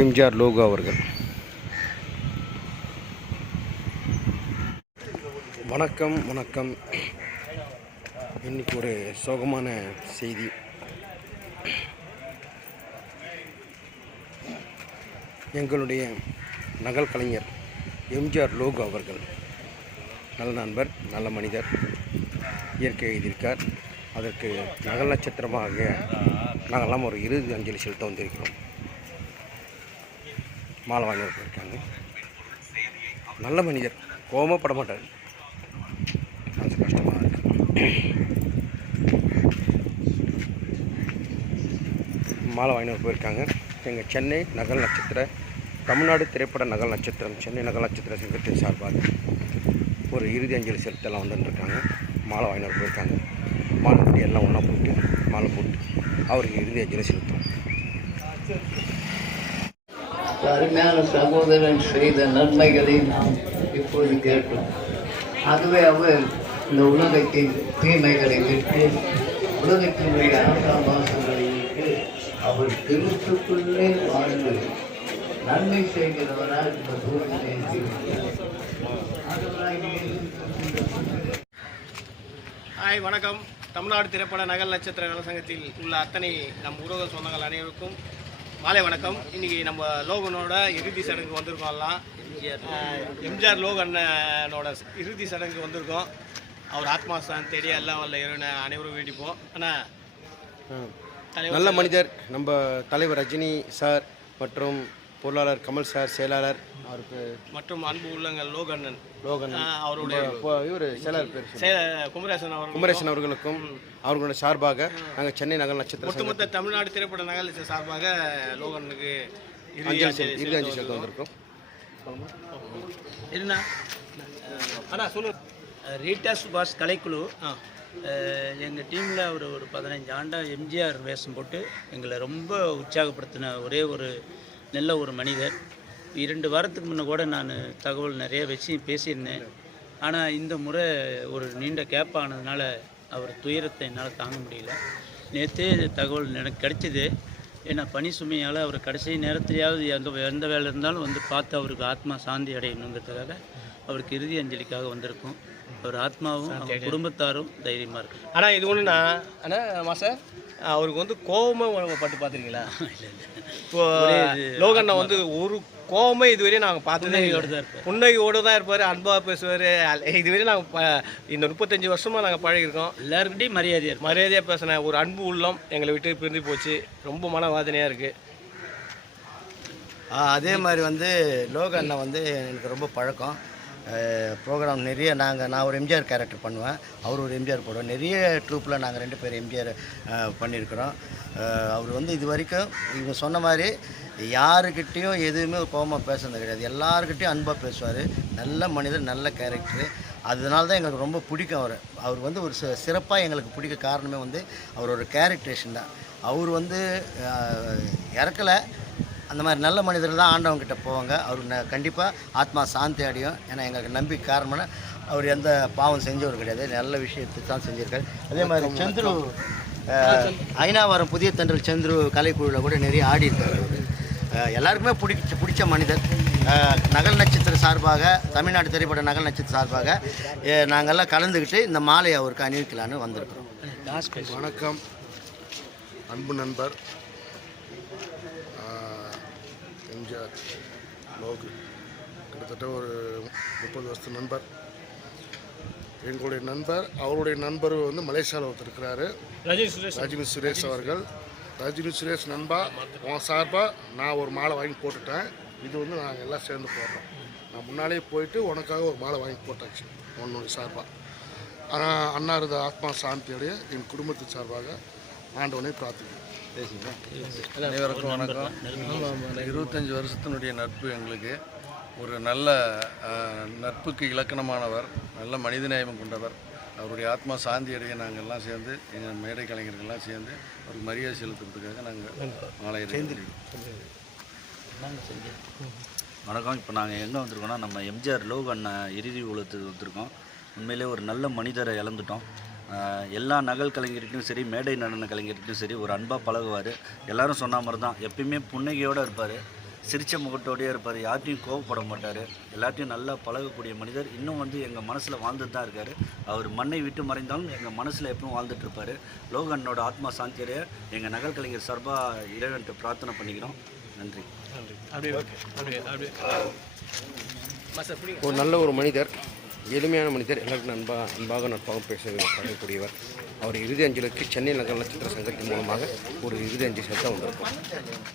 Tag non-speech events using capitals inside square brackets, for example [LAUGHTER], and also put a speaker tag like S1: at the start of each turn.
S1: MGR logo அவர்கள். வணக்கம் வணக்கம். இன்னைக்கு ஒரு சோகமான செய்தி. எங்களுடைய நகல் கலைஞர் எம்ஜிஆர் லோகோ அவர்கள் நல்ல நண்பர் நல்ல மனிதர் இயற்கை எழுதியிருக்கார். அதற்கு நகல் நட்சத்திரமாக நாங்கள்லாம் ஒரு இறுதி அஞ்சலி செலுத்த வந்திருக்கிறோம் மாலை வாங்கி போயிருக்காங்க. நல்ல மனிதர். கோபப்பட மாட்டார். மனசு கஷ்டமாக இருக்கு. மாலை வாங்கினர் போயிருக்காங்க. எங்கள் சென்னை நகல் நட்சத்திர தமிழ்நாடு திரைப்பட நகல் நட்சத்திரம் சென்னை நகல் நட்சத்திர சங்கத்தின் சார்பாக ஒரு இறுதி அஞ்சலி செலுத்தலாம் வந்துட்டுருக்காங்க மாலை வாங்கினர் போயிருக்காங்க. மாலை எல்லாம் ஒன்றா போட்டு மாலை போட்டு அவருக்கு இறுதி அஞ்சலி செலுத்தும்
S2: அருமையான சகோதரன் செய்த நன்மைகளை நாம் இப்போது கேட்டோம் ஆகவே அவர் இந்த உலகத்தின் தீமைகளை விட்டு உலகத்தினுடைய ஆசாபாசங்களை விட்டு அவர் கிறிஸ்துக்குள்ளே வாழ்ந்து நன்மை செய்கிறவரால் இந்த பூமியிலே
S3: ஹாய் வணக்கம். தமிழ்நாடு திரைப்பட நகல் நட்சத்திர நலசங்கத்தில் உள்ள அத்தனை நம் உலக சொந்தங்கள் அனைவருக்கும் மாலை வணக்கம். இன்னைக்கு நம்ம லோகனோட இறுதி சடங்கு வந்திருக்கோம் எல்லாம். அஹ், எம்ஜிஆர் லோகனோட இறுதி சடங்கு வந்திருக்கோம். அவர் ஆத்மாஸ்தான் தேடி எல்லாம் வல்ல இறைவனை அனைவரும் வேண்டிப்போம். ஆனால்
S1: நல்ல மனிதர். நம்ம தலைவர் ரஜினி சார் மற்றும் பொருளாளர் கமல் சார் செயலாளர். அவருக்கு
S3: மற்றும் அன்பு உள்ளங்கள் லோகண்ணன்.
S1: லோகன்
S3: அஹ், அவருடைய
S1: இவர் செயலாளர் பேர்
S3: குமரேசன் அவர்கள்.
S1: குமரேசன் அவர்களுக்கும் அவர்களுடைய சார்பாக நாங்கள் சென்னை நகல் நட்சத்திர சங்கம்
S3: ஒட்டுமொத்த தமிழ்நாடு திரைப்பட நகல் சார்பாக லோகனுக்கு இறுதி
S1: அஞ்சலி
S3: அஞ்சலி
S1: செலுத்த இறுதி அஞ்சலி
S3: செலுத்த
S1: வந்திருக்கோம்
S4: என்ன?
S3: அண்ணா சொல்லு.
S4: ரீட்டா சுபாஷ் கலைக்குழு. எங்கள் டீமில் ஒரு ஒரு பதினஞ்சு ஆண்டா எம்ஜிஆர் வேஷம் போட்டு எங்களை ரொம்ப உற்சாகப்படுத்தின ஒரே ஒரு நல்ல ஒரு மனிதர். இரண்டு வாரத்துக்கு முன்ன கூட நான் தகவல் நிறைய வச்சு பேசியிருந்தேன். ஆனால் இந்த முறை ஒரு நீண்ட கேப் ஆனதுனால அவர் துயரத்தை என்னால் தாங்க முடியல. நேற்றே தகவல் எனக்கு கிடைச்சிது. ஏன்னா பனி சுமையால் அவர் கடைசி நேரத்திலேயாவது எந்த எந்த வேலை இருந்தாலும் வந்து பார்த்து அவருக்கு ஆத்மா சாந்தி அடையணுங்கிறதுக்காக அவருக்கு இறுதி அஞ்சலிக்காக வந்திருக்கோம். அவர் ஆத்மாவும் குடும்பத்தாரும் தைரியமாக இருக்கும்
S3: அண்ணா இது ஒன்றுண்ணா அண்ணா மாஸ்டர் அவருக்கு வந்து கோபமாக பட்டு பார்த்துருக்கீங்களா [LAUGHS] இப்போ லோகண்ணா வந்து ஒரு கோபமே இதுவரையும் நாங்கள் பார்த்ததே
S4: புன்னகையோட
S3: இல்லை.
S4: தான் இருப்பார்.
S3: புன்னகையோடு தான் இருப்பார் அன்பாக பேசுவார். இதுவரையும் நாங்கள் ப இந்த முப்பத்தஞ்சு வருஷமாக நாங்கள் பழகிருக்கோம்
S4: எல்லாருக்கிட்டையும் மரியாதையாக
S3: மரியாதையாக பேசின ஒரு அன்பு உள்ளம் எங்களை விட்டு பிரிந்து போச்சு. ரொம்ப மனவாதனையாக இருக்குது
S5: ஆ, அதே மாதிரி வந்து லோக அண்ணன் வந்து எனக்கு ரொம்ப பழக்கம். ப்ரோக்ராம் நிறைய நாங்கள் நான் ஒரு எம்ஜிஆர் கேரக்டர் பண்ணுவேன். அவர் ஒரு எம்ஜிஆர் போடுவோம் நிறைய ட்ரூப்பில் நாங்கள் ரெண்டு பேர் எம்ஜிஆர் பண்ணியிருக்கிறோம் அவர் வந்து இது வரைக்கும் இவங்க சொன்ன மாதிரி யாருக்கிட்டேயும் எதுவுமே கோபமாக பேசுனது கிடையாது. எல்லாருக்கிட்டையும் அன்பாக பேசுவார். நல்ல மனிதர் நல்ல கேரக்டரு அதனால தான் எங்களுக்கு ரொம்ப பிடிக்கும் அவர். அவர் வந்து ஒரு சிறப்பாக எங்களுக்கு பிடிக்க காரணமே வந்து அவரோட கேரக்டரேஷன் தான். அவர் வந்து இறக்கலை. அந்த மாதிரி நல்ல மனிதர் தான் ஆண்டவங்க கிட்ட போவாங்க. அவர் ந கண்டிப்பாக ஆத்மா சாந்தி அடையும். ஏன்னா எங்களுக்கு நம்பிக்கை காரணம்னா அவர் எந்த பாவம் செஞ்சவர் கிடையாது. நல்ல விஷயத்தை தான் செஞ்சிருக்காரு. அதே மாதிரி சந்துரு அஹ், ஐநாவரம் புதிய தென்றல் சந்துரு கலைக்குழுவில் கூட நிறைய ஆடி இருக்காரு எல்லாருக்குமே பிடிச்ச பிடிச்ச மனிதர். நகல் நட்சத்திர சார்பாக தமிழ்நாடு திரைப்பட நகல் நட்சத்திர சார்பாக அஹ், நாங்கெல்லாம் கலந்துக்கிட்டு இந்த மாலையை அவருக்கு அணிவிக்கலான்னு வந்திருக்கிறோம்.
S6: வணக்கம். அன்பு நண்பர். எம்ஜிஆர் லோகு. கிட்டத்தட்ட ஒரு முப்பது வருஷத்து நண்பர். எங்களுடைய நண்பர் அவருடைய நண்பர் வந்து மலேசியாவில் ஒருத்தர் இருக்கிறாரு.
S3: ரஜினி சுரேஷ்.
S6: அவர்கள். ரஜினி சுரேஷ் நண்பா உன் சார்பாக நான் ஒரு மாலை வாங்கி போட்டுட்டேன். இது வந்து நாங்கள் எல்லாம் சேர்ந்து போடுறோம். நான் முன்னாலே போயிட்டு உனக்காக ஒரு மாலை வாங்கி போட்டாச்சு உன்னுடைய சார்பாக ஆனால் அன்னாரது ஆத்மா சாந்தியுடைய என் குடும்பத்து சார்பாக ஆண்டவனை பிரார்த்திக்கிறேன்
S7: அனைவருக்கும் வணக்கம். இருபத்தஞ்சி வருஷத்தினுடைய நட்பு எங்களுக்கு. ஒரு நல்ல நட்புக்கு இலக்கணமானவர் நல்ல மனிதநேயம் கொண்டவர். அவருடைய ஆத்மா சாந்தி அடைய நாங்கள் எல்லாம் சேர்ந்து எங்கள் மேடை கலைஞர்கள்லாம் சேர்ந்து அவருக்கு மரியாதை செலுத்துறதுக்காக நாங்கள் மாலை
S8: வணக்கம். இப்போ நாங்கள் எங்கே வந்திருக்கோம்னா நம்ம எம்ஜிஆர் லோக் அண்ணன் இறுதி உலகத்துக்கு வந்திருக்கோம். உண்மையிலே ஒரு நல்ல மனிதரை இழந்துட்டோம். எல்லா நகல் கலைஞர்கிட்டையும் சரி மேடை நடன கலைஞர்கிட்டையும் சரி ஒரு அன்பாக பழகுவார். எல்லாரும் சொன்ன மாதிரி தான் எப்பயுமே புன்னகையோடு இருப்பார். சிரிச்ச முகத்தோடயே இருப்பார். யார்ட்டையும் கோவப்பட மாட்டார். எல்லாத்தையும் நல்லா பழகக்கூடிய மனிதர். இன்னும் வந்து எங்கள் மனசில் வாழ்ந்துட்டு தான் இருக்கார். அவர் மண்ணை விட்டு மறைந்தாலும் எங்கள் மனசில் எப்பவும் வாழ்ந்துட்டு இருப்பார் லோகண்ணோட ஆத்மா சாந்தியடைய எங்கள் நகல் கலைஞர் சார்பாக இறைவன்ட்டு பிரார்த்தனை பண்ணிக்கிறோம். நன்றி.
S3: பிடிங்க
S1: ஒரு நல்ல ஒரு மனிதர். எளிமையான மனிதர் எல்லாருக்கும் நண்பா அன்பாக நட்பாக பேச பழகக்கூடியவர். அவர் இறுதி அஞ்சலுக்கு சென்னை நகர நட்சத்திர சங்கத்தின் மூலமாக ஒரு இறுதி அஞ்சல் செலுத்த வந்திருக்கும்.